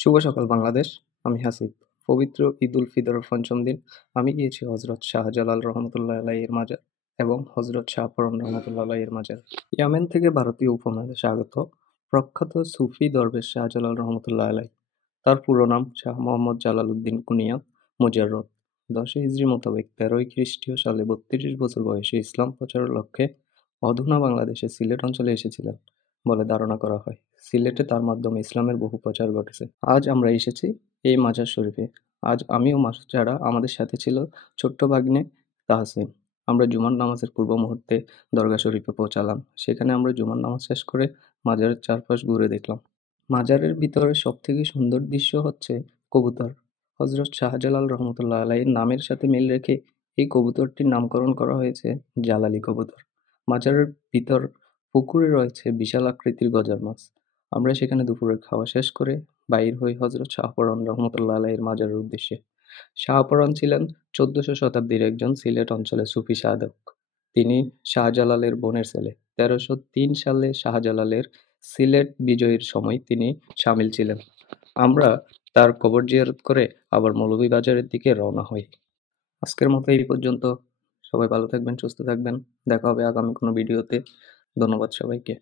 শুভ সকাল বাংলাদেশ। আমি হাসিব। পবিত্র ঈদ উল ফিতরের পঞ্চম দিন আমি গিয়েছি হযরত শাহজালাল রহমতুল্লাহ আলাইহির মাজার এবং হযরত শাহপরান রহমতুল্লাহ আলাইহির মাজার। ইয়েমেন থেকে ভারতীয় উপমহাদেশে আগত প্রখ্যাত সুফি দরবেশ শাহজালাল রহমতুল্লাহ আলাইহ। তার পুরো নাম শাহ মোহাম্মদ জালালউদ্দিন কুনিয়া মুজাররদ। ১০ হিজরি মোতাবেক ১৩ই খ্রিস্টীয় সালে ৩২ বছর বয়সে ইসলাম প্রচারের লক্ষ্যে অধুনা বাংলাদেশের সিলেট অঞ্চলে এসেছিলেন বলে ধারণা করা হয়। সিলেটে তার মাধ্যমে ইসলামের বহু প্রচার ঘটেছে। আজ আমরা এসেছি এই মাজার শরীফে। আজ আমি ও ছাড়া আমাদের সাথে ছিল ছোট্ট ভাগ্নে তাহসিন। আমরা জুমার নামাজের পূর্ব মুহূর্তে দরগা শরীফে পৌঁছালাম। সেখানে আমরা জুমার নামাজ শেষ করে মাজারের চারপাশ ঘুরে দেখলাম। মাজারের ভিতরে সবথেকে সুন্দর দৃশ্য হচ্ছে কবুতর। হযরত শাহজালাল রহমতুল্লাহ আলাইহির নামের সাথে মিল রেখে এই কবুতরটির নামকরণ করা হয়েছে জালালি কবুতর। মাজারের ভিতর পুকুরে রয়েছে বিশাল আকৃতির গজার মাছ। আমরা সেখানে দুপুরের খাওয়া শেষ করে বাইর হই হযরত শাহপরান রহমতুল্লাহ আলাইহির মাজারের উদ্দেশ্যে। শাহপরান ছিলেন ১৪শ শতাব্দীর একজন সিলেট অঞ্চলের সুফি সাধক। তিনি শাহজালালের বোনের ছেলে। ১৩০৩ সালে শাহজালালের সিলেট বিজয়ের সময় তিনি শামিল ছিলেন। আমরা তার কবর জিয়ারত করে আবার মৌলভীবাজারের দিকে রওনা হই। আজকের মতো এই পর্যন্ত। সবাই ভালো থাকবেন, সুস্থ থাকবেন। দেখা হবে আগামী কোনো ভিডিওতে। ধন্যবাদ সবাইকে।